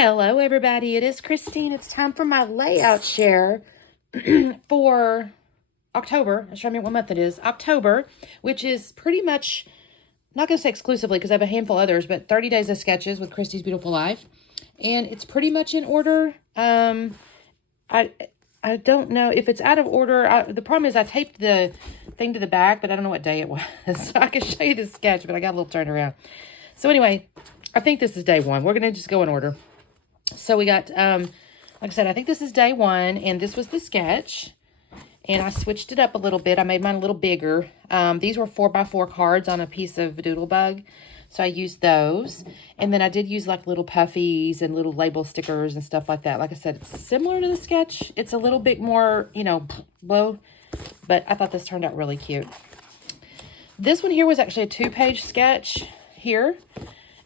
Hello, everybody. It is Christine. It's time for my layout share for October. I'm trying to remember what month it is. October, which is pretty much, not going to say exclusively because I have a handful of others, but 30 Days of Sketches with Christy's Beautiful Life. And it's pretty much in order. I don't know if it's out of order. The problem is I taped the thing to the back, but I don't know what day it was. So I can show you the sketch, but I got a little turned around. So anyway, I think this is day one. We're going to just go in order. So we got, like I said, I think this is day one, and this was the sketch, and I switched it up a little bit. I made mine a little bigger. These were 4x4 cards on a piece of doodle bug, so I used those, and then I did use like little puffies and little label stickers and stuff like that. Like I said, it's similar to the sketch. It's a little bit more, you know, low, but I thought this turned out really cute. This one here was actually a 2-page sketch here,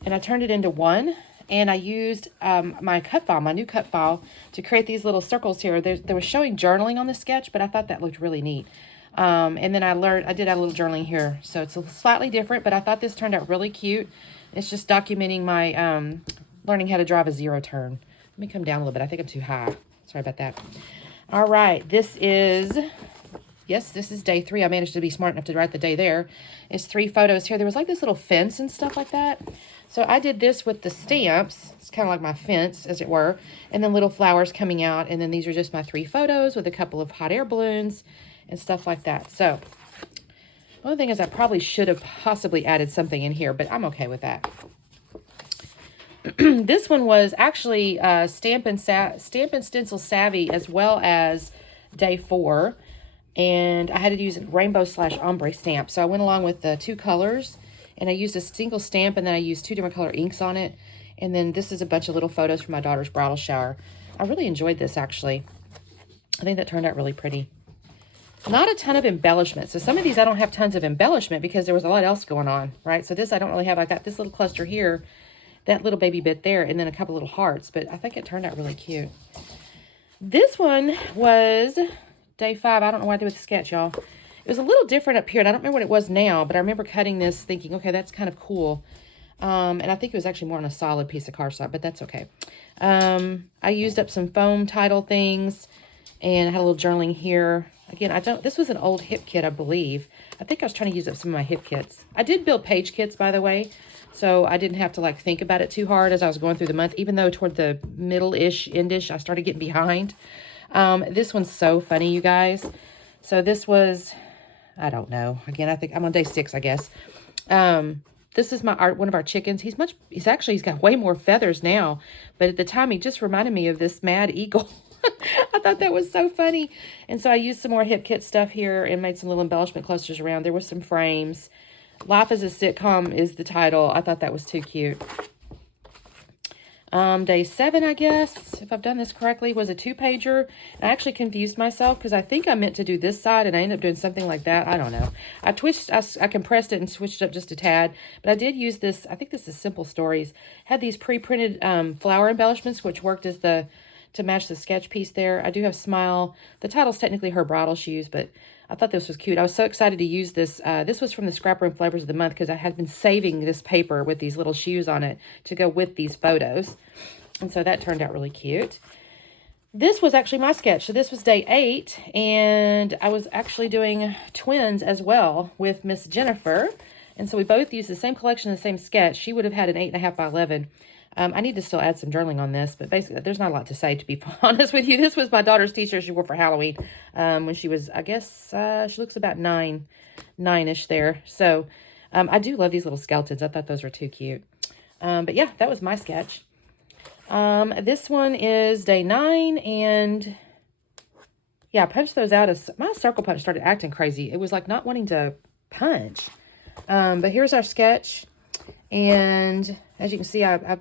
and I turned it into one. And I used my cut file, my new cut file, to create these little circles here. They were showing journaling on the sketch, but I thought that looked really neat. And then I did add a little journaling here. So it's slightly different, but I thought this turned out really cute. It's just documenting my learning how to drive a zero turn. Let me come down a little bit. I think I'm too high. Sorry about that. All right, this is day 3. I managed to be smart enough to write the day there. It's 3 photos here. There was like this little fence and stuff like that. So I did this with the stamps. It's kind of like my fence, as it were. And then little flowers coming out. And then these are just my 3 photos with a couple of hot air balloons and stuff like that. So one thing is I probably should have possibly added something in here, but I'm okay with that. This one was actually Stamp and Stencil Savvy, as well as day 4. And I had to use a rainbow/ombre stamp. So I went along with the 2 colors. And I used a single stamp, and then I used 2 different color inks on it. And then this is a bunch of little photos from my daughter's bridal shower. I really enjoyed this, actually. I think that turned out really pretty. Not a ton of embellishment. So some of these I don't have tons of embellishment because there was a lot else going on, right? So this I don't really have. I got this little cluster here, that little baby bit there, and then a couple little hearts. But I think it turned out really cute. This one was day 5. I don't know what I did with the sketch, y'all. It was a little different up here, and I don't remember what it was now, but I remember cutting this thinking, okay, that's kind of cool. And I think it was actually more on a solid piece of cardstock, but that's okay. I used up some foam title things, and I had a little journaling here. Again, this was an old hip kit, I believe. I think I was trying to use up some of my hip kits. I did build page kits, by the way, so I didn't have to like think about it too hard as I was going through the month, even though toward the middle-ish, end-ish, I started getting behind. This one's so funny, you guys. So this was, I don't know. Again, I think I'm on day 6, I guess. This is one of our chickens. He's got way more feathers now, but at the time he just reminded me of this mad eagle. I thought that was so funny. And so I used some more hip kit stuff here and made some little embellishment clusters around. There were some frames. Life as a Sitcom is the title. I thought that was too cute. Day 7, I guess, if I've done this correctly, was a 2-pager. I actually confused myself because I think I meant to do this side and I ended up doing something like that. I don't know. I compressed it and switched it up just a tad, but I did use this. I think this is Simple Stories. Had these pre-printed flower embellishments, which worked as to match the sketch piece there. I do have Smile. The title's technically Her Bridal Shoes, but I thought this was cute. I was so excited to use this. This was from the Scrap Room Flavors of the Month because I had been saving this paper with these little shoes on it to go with these photos. And so that turned out really cute. This was actually my sketch. So this was day 8, and I was actually doing twins as well with Miss Jennifer. And so we both used the same collection, the same sketch. She would have had an 8.5 by 11. I need to still add some journaling on this, but basically there's not a lot to say, to be honest with you. This was my daughter's t-shirt she wore for Halloween when she was, I guess, she looks about 9-ish there. So I do love these little skeletons. I thought those were too cute. But yeah, that was my sketch. This one is day 9, and yeah, I punched those out. My circle punch started acting crazy. It was like not wanting to punch. But here's our sketch. And as you can see, I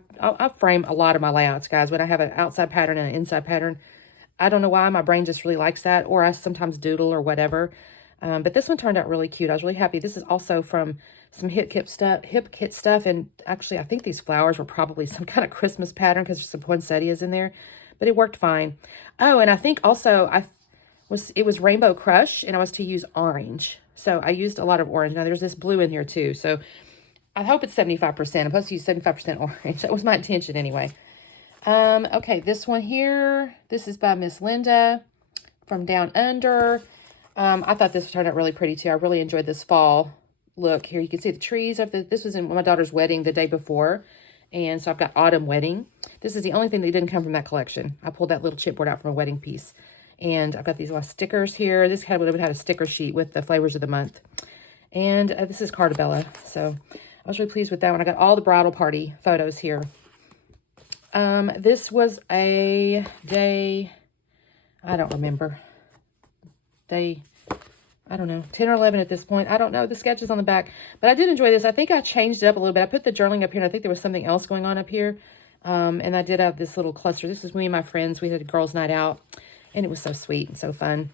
frame a lot of my layouts, guys, when I have an outside pattern and an inside pattern. I don't know why. My brain just really likes that, or I sometimes doodle or whatever. But this one turned out really cute. I was really happy. This is also from some hip kit stuff. And actually, I think these flowers were probably some kind of Christmas pattern because there's some poinsettias in there. But it worked fine. Oh, and I think also it was Rainbow Crush, and I was to use orange. So I used a lot of orange. Now, there's this blue in here, too. So I hope it's 75%. I'm supposed to use 75% orange. That was my intention anyway. Okay, this one here, this is by Miss Linda from Down Under. I thought this turned out really pretty too. I really enjoyed this fall look. Here you can see the trees. This was in my daughter's wedding the day before. And so I've got autumn wedding. This is the only thing that didn't come from that collection. I pulled that little chipboard out from a wedding piece. And I've got these little stickers here. This would have had a sticker sheet with the flavors of the month. And this is Cartabella. So I was really pleased with that one. I got all the bridal party photos here. This was a day, I don't remember. I don't know, 10 or 11 at this point. I don't know. The sketch is on the back. But I did enjoy this. I think I changed it up a little bit. I put the journaling up here, and I think there was something else going on up here. And I did have this little cluster. This was me and my friends. We had a girls' night out, and it was so sweet and so fun.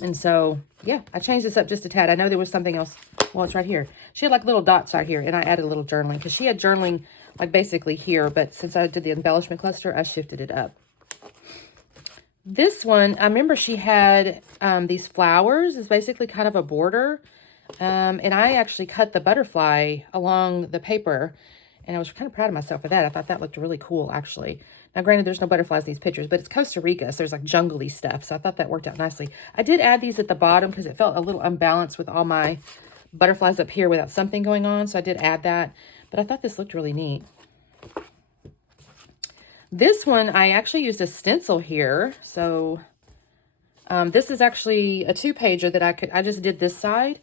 And so, yeah, I changed this up just a tad. I know there was something else. Well, it's right here. She had like little dots right here, and I added a little journaling because she had journaling like basically here. But since I did the embellishment cluster, I shifted it up. This one, I remember she had these flowers. It's basically kind of a border. And I actually cut the butterfly along the paper. And I was kind of proud of myself for that. I thought that looked really cool, actually. Now, granted, there's no butterflies in these pictures, but it's Costa Rica, so there's like jungly stuff. So I thought that worked out nicely. I did add these at the bottom because it felt a little unbalanced with all my butterflies up here without something going on. So I did add that. But I thought this looked really neat. This one, I actually used a stencil here. So this is actually a 2-pager that I just did this side.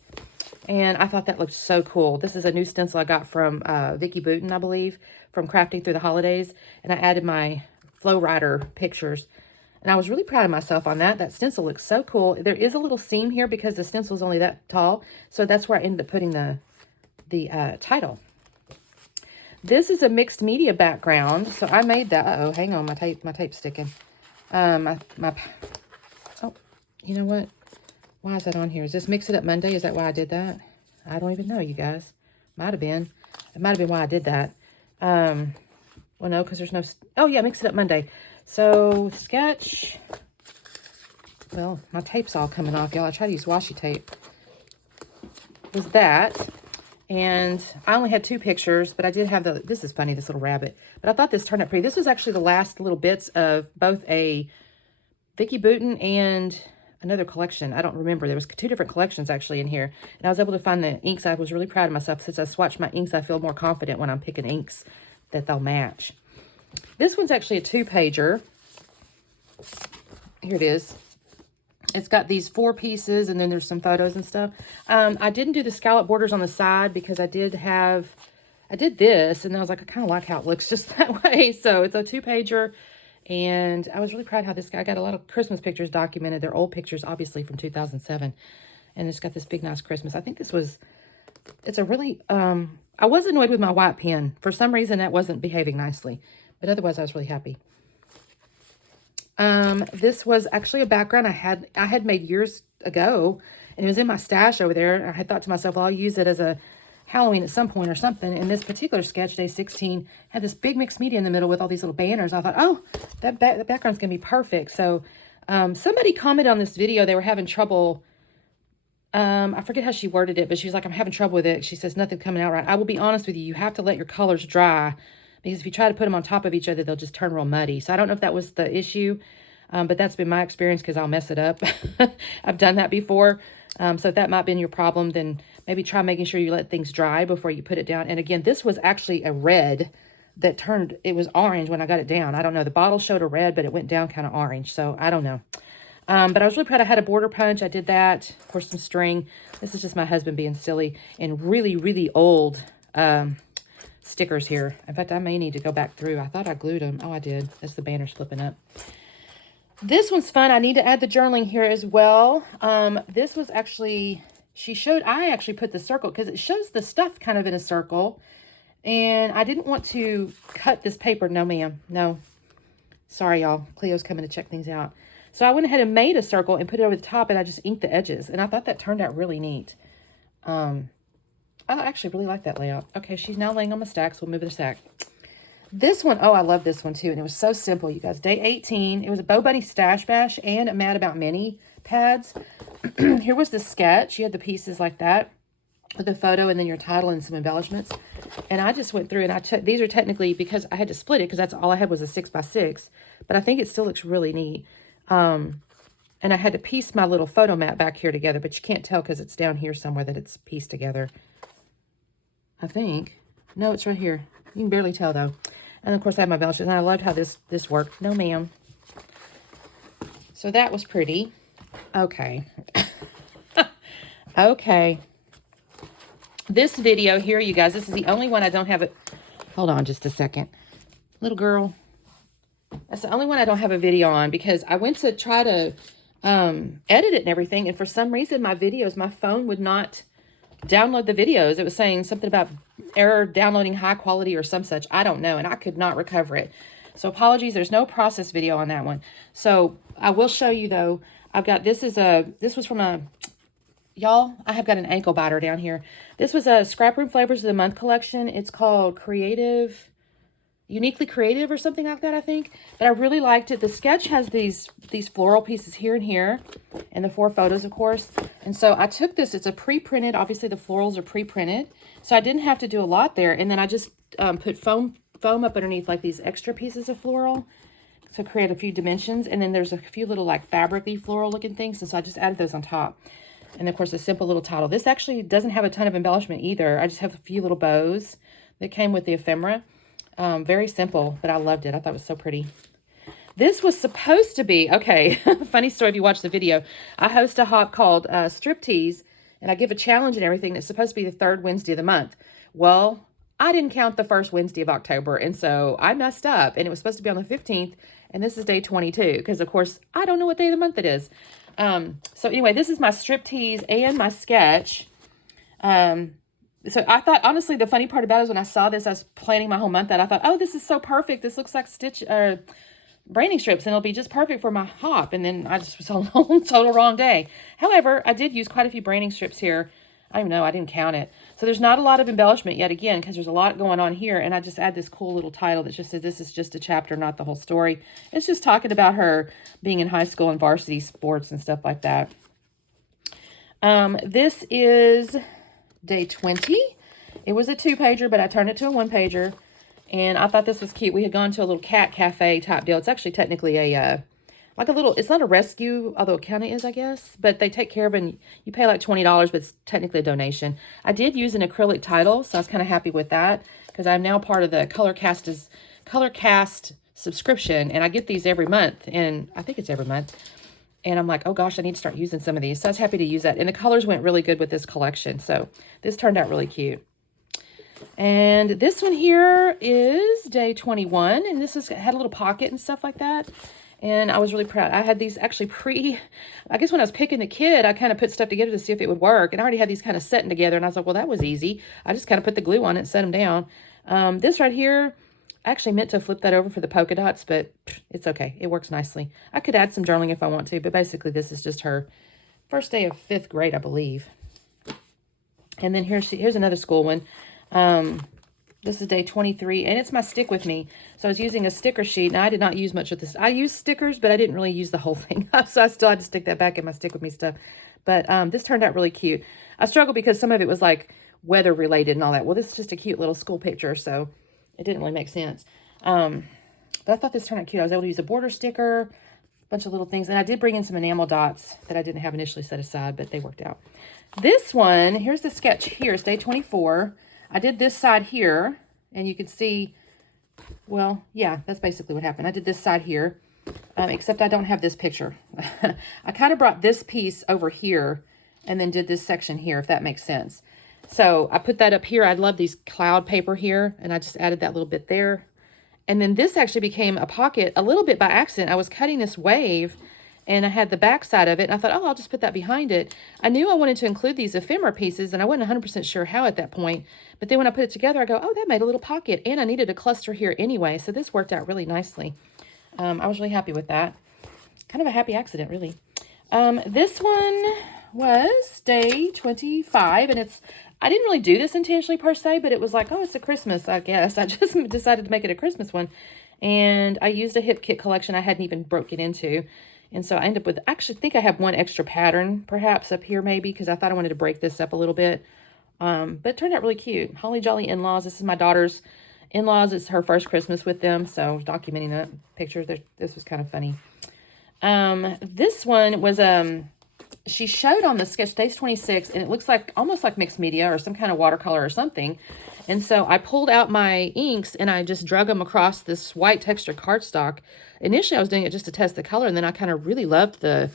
And I thought that looked so cool. This is a new stencil I got from Vicki Booten, I believe, from Crafting Through the Holidays. And I added my Flow Rider pictures. And I was really proud of myself on that. That stencil looks so cool. There is a little seam here because the stencil is only that tall. So that's where I ended up putting the title. This is a mixed media background. So I made that. Uh-oh, hang on, my tape's sticking. Oh, you know what? Why is that on here? Is this Mix It Up Monday? Is that why I did that? I don't even know, you guys. Might have been. It might have been why I did that. Well, no, because there's no... Oh, yeah, Mix It Up Monday. So, sketch. Well, my tape's all coming off, y'all. I try to use washi tape. Was that. And I only had 2 pictures, but I did have the... This is funny, this little rabbit. But I thought this turned out pretty. This was actually the last little bits of both a Vicki Booten and another collection. I don't remember. There was 2 different collections actually in here. And I was able to find the inks. I was really proud of myself. Since I swatched my inks, I feel more confident when I'm picking inks that they'll match. This one's actually a 2-pager. Here it is. It's got these 4 pieces, and then there's some photos and stuff. I didn't do the scallop borders on the side because I did this, and I was like, I kind of like how it looks just that way. So it's a 2-pager, and I was really proud how this guy got a lot of Christmas pictures documented. They're old pictures, obviously, from 2007. And it's got this big, nice Christmas. I think it's a really, I was annoyed with my white pen. For some reason, that wasn't behaving nicely. But otherwise, I was really happy. This was actually a background I had made years ago, and it was in my stash over there. I had thought to myself, well, I'll use it as a Halloween at some point or something. And this particular sketch, day 16, had this big mixed media in the middle with all these little banners. I thought, oh, the background's going to be perfect. So, somebody commented on this video. They were having trouble. I forget how she worded it, but she was like, I'm having trouble with it. She says, nothing coming out right. I will be honest with you. You have to let your colors dry, because if you try to put them on top of each other, they'll just turn real muddy. So I don't know if that was the issue, but that's been my experience because I'll mess it up. I've done that before. So if that might have been your problem, then maybe try making sure you let things dry before you put it down. And again, this was actually a red that it was orange when I got it down. I don't know. The bottle showed a red, but it went down kind of orange. So I don't know. But I was really proud. I had a border punch. I did that. Of course, some string. This is just my husband being silly. And really, really old stickers here. In fact, I may need to go back through. I thought I glued them. Oh, I did. That's the banners flipping up. This one's fun. I need to add the journaling here as well. This was actually, I actually put the circle because it shows the stuff kind of in a circle. And I didn't want to cut this paper. No, ma'am. No. Sorry, y'all. Cleo's coming to check things out. So I went ahead and made a circle and put it over the top, and I just inked the edges. And I thought that turned out really neat. I actually really like that layout. Okay, she's now laying on my stack, so we'll move the stack. This one, oh, I love this one too. And it was so simple, you guys. Day 18. It was a Bo Bunny Stash Bash and a Mad About Minnie pads. Here was the sketch. You had the pieces like that. with a photo and then your title and some embellishments. And I just went through and I took, these are technically, because I had to split it because that's all I had was a 6x6, but I think it still looks really neat. And I had to piece my little photo mat back here together, but you can't tell because it's down here somewhere that it's pieced together. I think. No, it's right here. You can barely tell though. And of course I have my embellishments, and I loved how this worked. No, ma'am. So that was pretty. Okay. Okay. This video here, you guys, this is the only one I don't have it. Hold on just a second. Little girl. That's the only one I don't have a video on because I went to try to edit it and everything. And for some reason, my videos, my phone would not download the videos. It was saying something about error downloading high quality or some such. I don't know. And I could not recover it. So apologies. There's no process video on that one. So I will show you though. I've got, this was from a, y'all, I have got an ankle biter down here. This was a Scrap Room Flavors of the Month collection. It's called Uniquely Creative or something like that, I think. But I really liked it. The sketch has these floral pieces here and here, and the 4 photos, of course. And so I took this. It's a pre-printed. Obviously, the florals are pre-printed. So I didn't have to do a lot there. And then I just put foam up underneath like these extra pieces of floral to create a few dimensions. And then there's a few little like fabric-y floral looking things. And so I just added those on top. And of course, a simple little title. This actually doesn't have a ton of embellishment either. I just have a few little bows that came with the ephemera. Very simple, but I loved it. I thought it was so pretty. This was supposed to be, okay, funny story if you watch the video. I host a hop called Striptease, and I give a challenge and everything. It's supposed to be the 3rd Wednesday of the month. Well, I didn't count the 1st Wednesday of October, and so I messed up, and it was supposed to be on the 15th, and this is day 22, because, of course, I don't know what day of the month it is. So anyway, this is my Striptease and my sketch. So I thought, honestly, the funny part about it is when I saw this, I was planning my whole month out. I thought, oh, this is so perfect. This looks like branding strips, and it'll be just perfect for my hop. And then I just was on the total wrong day. However, I did use quite a few branding strips here. I don't even know. I didn't count it. So there's not a lot of embellishment yet, again, because there's a lot going on here. And I just add this cool little title that just says, this is just a chapter, not the whole story. It's just talking about her being in high school and varsity sports and stuff like that. This is day 20. It was a 2-pager, but I turned it to a 1-pager. And I thought this was cute. We had gone to a little cat cafe type deal. It's actually technically a, like a little, it's not a rescue, although it kind of is, I guess. But they take care of it, and you pay like $20, but it's technically a donation. I did use an acrylic title, so I was kind of happy with that. Because I'm now part of the ColorCast subscription. And I get these every month. And I think it's every month. And I'm like, oh gosh, I need to start using some of these. So I was happy to use that. And the colors went really good with this collection. So this turned out really cute. And this one here is day 21. And this had a little pocket and stuff like that. And I was really proud. I had these actually I guess when I was picking the kit, I kind of put stuff together to see if it would work. And I already had these kind of setting together. And I was like, well, that was easy. I just kind of put the glue on it and set them down. This right here, I actually meant to flip that over for the polka dots, but it's okay. It works nicely. I could add some journaling if I want to, but basically this is just her first day of 5th grade, I believe. And then here's another school one. This is day 23, and it's my stick with me. So I was using a sticker sheet. Now, I did not use much of this. I used stickers, but I didn't really use the whole thing up, so I still had to stick that back in my stick with me stuff. But this turned out really cute. I struggled because some of it was like weather related and all that. Well, this is just a cute little school picture, so it didn't really make sense. But I thought this turned out cute. I was able to use a border sticker, a bunch of little things. And I did bring in some enamel dots that I didn't have initially set aside, but they worked out. This one, here's the sketch here. It's day 24. I did this side here, and you can see, well, yeah, that's basically what happened. I did this side here, except I don't have this picture. I kind of brought this piece over here and then did this section here, if that makes sense. So I put that up here. I love these cloud paper here, and I just added that little bit there. And then this actually became a pocket a little bit by accident. I was cutting this wave, and I had the back side of it, and I thought, oh, I'll just put that behind it. I knew I wanted to include these ephemera pieces, and I wasn't 100% sure how at that point. But then when I put it together, I go, oh, that made a little pocket, and I needed a cluster here anyway, so this worked out really nicely. I was really happy with that. Kind of a happy accident, really. This one was day 25, and I didn't really do this intentionally per se, but it was like, oh, it's a Christmas, I guess. I just decided to make it a Christmas one. And I used a hip kit collection I hadn't even broken into. And so I ended up with, actually think I have one extra pattern perhaps up here maybe, because I thought I wanted to break this up a little bit. But it turned out really cute. Holly Jolly in-laws. This is my daughter's in-laws. It's her first Christmas with them. So documenting the pictures. This was kind of funny. This one was, she showed on the sketch Days 26, and it looks like almost like mixed media or some kind of watercolor or something. And so I pulled out my inks and I just drug them across this white texture cardstock. Initially, I was doing it just to test the color, and then I kind of really loved the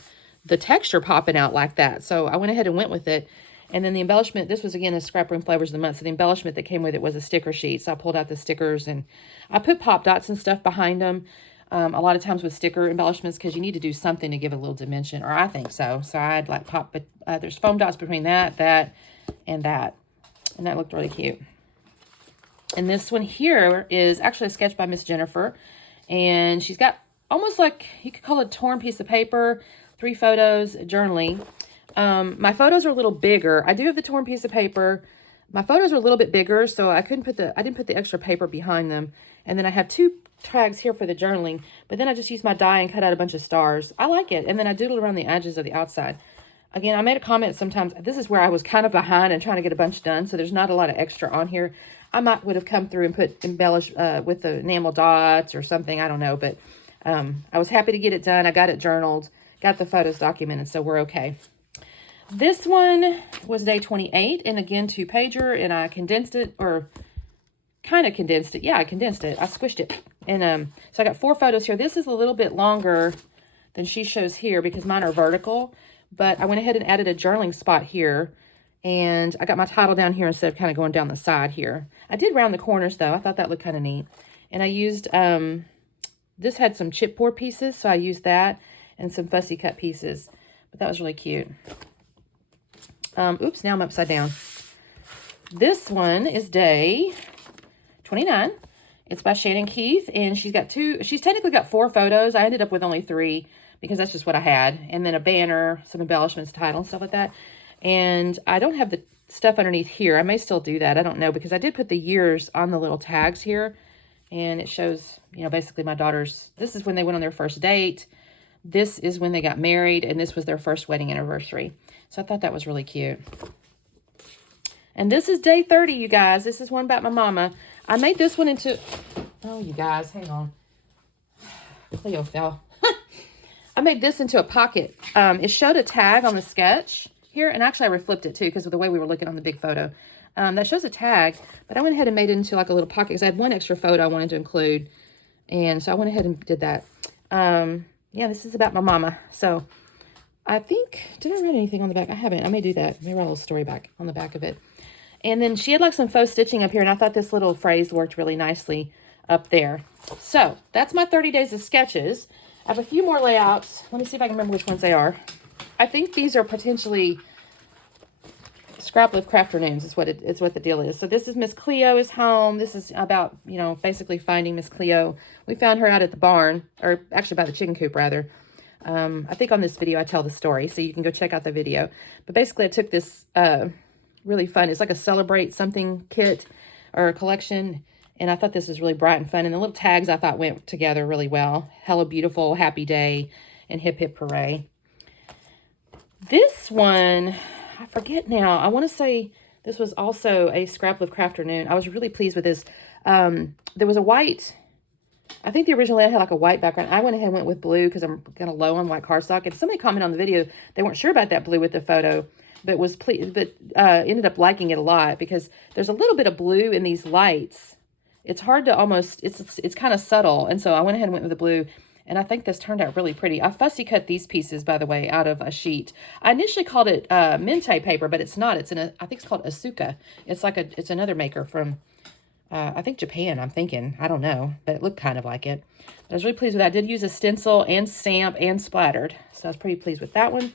texture popping out like that. So I went ahead and went with it. And then the embellishment, this was again a Scrap Room Flavors of the Month. So the embellishment that came with it was a sticker sheet. So I pulled out the stickers and I put pop dots and stuff behind them. A lot of times with sticker embellishments, because you need to do something to give a little dimension, or I think so. So I had like pop, but there's foam dots between that, and that. And that looked really cute. And this one here is actually a sketch by Miss Jennifer. And she's got almost like, you could call it a torn piece of paper, 3 photos, journaling. My photos are a little bigger. I do have the torn piece of paper. My photos are a little bit bigger, so I didn't put the extra paper behind them. And then I have 2 tags here for the journaling, but then I just used my die and cut out a bunch of stars. I like it. And then I doodled around the edges of the outside. Again, I made a comment sometimes. This is where I was kind of behind and trying to get a bunch done, so there's not a lot of extra on here. I would have come through and embellish with the enamel dots or something. I don't know, but I was happy to get it done. I got it journaled, got the photos documented, so we're okay. This one was day 28, and again, 2-pager, and I condensed it, or kind of condensed it. Yeah, I condensed it. I squished it. And so I got 4 photos here. This is a little bit longer than she shows here because mine are vertical, but I went ahead and added a journaling spot here, and I got my title down here instead of kind of going down the side here. I did round the corners, though. I thought that looked kind of neat. And I used, this had some chipboard pieces, so I used that, and some fussy cut pieces. But that was really cute. Oops, now I'm upside down. This one is day 29. It's by Shannon Keith, and she's technically got 4 photos. I ended up with only 3 because that's just what I had. And then a banner, some embellishments, title, and stuff like that. And I don't have the stuff underneath here. I may still do that. I don't know, because I did put the years on the little tags here. And it shows, basically my daughter's, this is when they went on their first date. This is when they got married, and this was their first wedding anniversary. So I thought that was really cute. And this is day 30, you guys. This is one about my mama. I made this one into, oh, you guys, hang on. Cleo fell. I made this into a pocket. It showed a tag on the sketch here, and actually I reflipped it too because of the way we were looking on the big photo. That shows a tag, but I went ahead and made it into like a little pocket because I had 1 extra photo I wanted to include, and so I went ahead and did that. Yeah, this is about my mama. So I think, did I write anything on the back? I haven't. I may do that. Maybe write a little story back on the back of it. And then she had like some faux stitching up here, and I thought this little phrase worked really nicely up there. So that's my 30 days of sketches. I have a few more layouts. Let me see if I can remember which ones they are. I think these are potentially scrap lift crafternoons is what the deal is. So this is Miss Cleo is home. This is about, basically finding Miss Cleo. We found her out at the barn, or actually by the chicken coop rather. I think on this video I tell the story, so you can go check out the video. But basically I took this really fun, it's like a celebrate something kit or a collection, and I thought this was really bright and fun. And the little tags I thought went together really well. Hello Beautiful, Happy Day, and Hip Hip Hooray. This one, I forget now. I want to say this was also a Scrap Lift Crafternoon. I was really pleased with this. There was a white, I think the original layout had like a white background. I went ahead and went with blue because I'm kind of low on white cardstock. And somebody commented on the video, they weren't sure about that blue with the photo, but was pleased, but ended up liking it a lot because there's a little bit of blue in these lights. It's hard to almost, it's kind of subtle. And so I went ahead and went with the blue. And I think this turned out really pretty. I fussy cut these pieces, by the way, out of a sheet. I initially called it mente paper, but it's not. It's I think it's called Asuka. It's like it's another maker from, I think Japan, I'm thinking. I don't know, but it looked kind of like it. But I was really pleased with that. I did use a stencil and stamp and splattered. So I was pretty pleased with that one.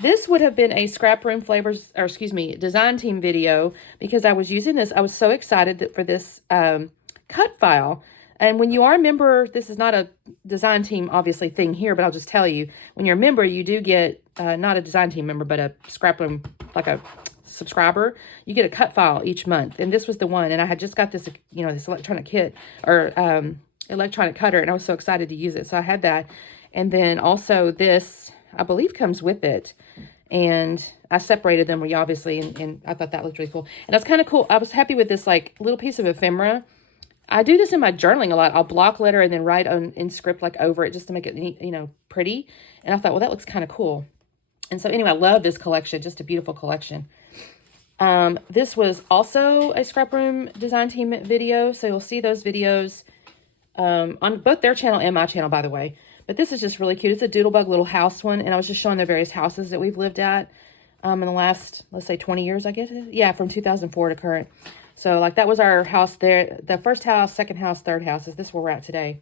This would have been a Scrap Room Flavors, or excuse me, design team video because I was using this. I was so excited for this cut file. And when you are a member, this is not a design team, obviously, thing here, but I'll just tell you, when you're a member, you do get, not a design team member, but a Scrap Room, like a subscriber, you get a cut file each month. And this was the one. And I had just got this, this electronic kit, or electronic cutter, and I was so excited to use it. So I had that. And then also this, I believe, comes with it. And I separated them, obviously, and I thought that looked really cool. And that's kind of cool. I was happy with this, like, little piece of ephemera. I do this in my journaling a lot. I'll block letter and then write in script, like, over it just to make it neat, you know, pretty. And I thought, well, that looks kind of cool. And so, anyway, I love this collection. Just a beautiful collection. This was also a Scrap Room Design Team video. So, you'll see those videos on both their channel and my channel, by the way. But this is just really cute. It's a Doodlebug little house one. And I was just showing the various houses that we've lived at in the last, let's say, 20 years, I guess. Yeah, from 2004 to current. So, like, that was our house there. The first house, second house, third house. Is this where we're at today?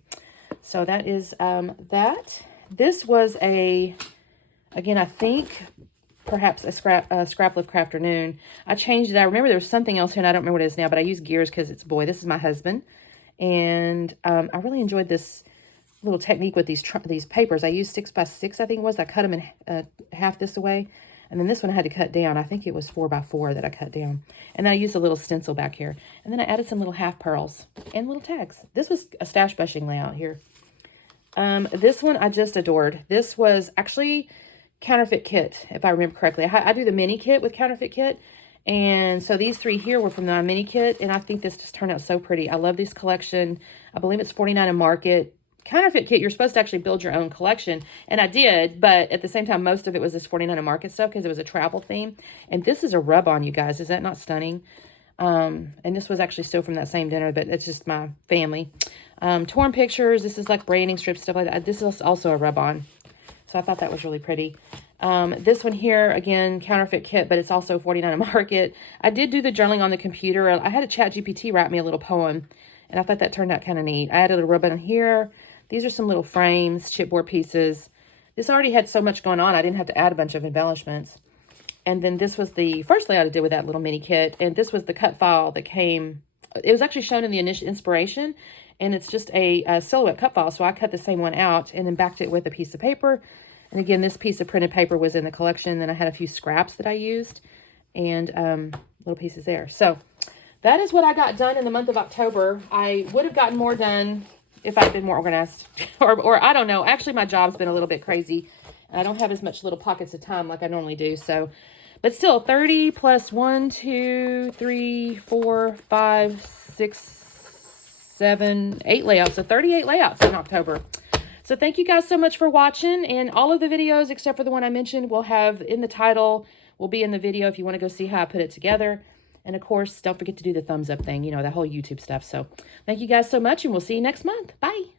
So, that is that. This was again, I think, perhaps a Scrap Lift Crafternoon. I changed it. I remember there was something else here, and I don't remember what it is now. But I use gears because it's, boy, this is my husband. And I really enjoyed this little technique with these papers. I used 6x6, I think it was. I cut them in half this way. And then this one I had to cut down. I think it was 4x4 that I cut down. And then I used a little stencil back here. And then I added some little half pearls and little tags. This was a stash bushing layout here. This one I just adored. This was actually Counterfeit kit, if I remember correctly. I do the mini kit with Counterfeit kit. And so these three here were from the mini kit. And I think this just turned out so pretty. I love this collection. I believe it's $49 a market. Counterfeit kit, you're supposed to actually build your own collection. And I did, but at the same time, most of it was this $49 a market stuff because it was a travel theme. And this is a rub-on, you guys. Is that not stunning? And this was actually still from that same dinner, but it's just my family. Torn pictures. This is like branding strips, stuff like that. This is also a rub-on. So I thought that was really pretty. This one here, again, Counterfeit kit, but it's also $49 a market. I did do the journaling on the computer. I had a ChatGPT write me a little poem, and I thought that turned out kind of neat. I added a ribbon here. These are some little frames, chipboard pieces. This already had so much going on, I didn't have to add a bunch of embellishments. And then this was the first layout I did with that little mini kit. And this was the cut file that came. It was actually shown in the initial inspiration. And it's just a silhouette cut file. So I cut the same one out and then backed it with a piece of paper. And again, this piece of printed paper was in the collection. Then I had a few scraps that I used. And little pieces there. So that is what I got done in the month of October. I would have gotten more done if I'd been more organized, or I don't know. Actually, my job's been a little bit crazy. I don't have as much little pockets of time like I normally do. So, but still 30 plus 1, 2, 3, 4, 5, 6, 7, 8 layouts. So 38 layouts in October. So thank you guys so much for watching. And all of the videos, except for the one I mentioned, will have in the title, will be in the video if you want to go see how I put it together. And, of course, don't forget to do the thumbs up thing, you know, the whole YouTube stuff. So thank you guys so much, and we'll see you next month. Bye.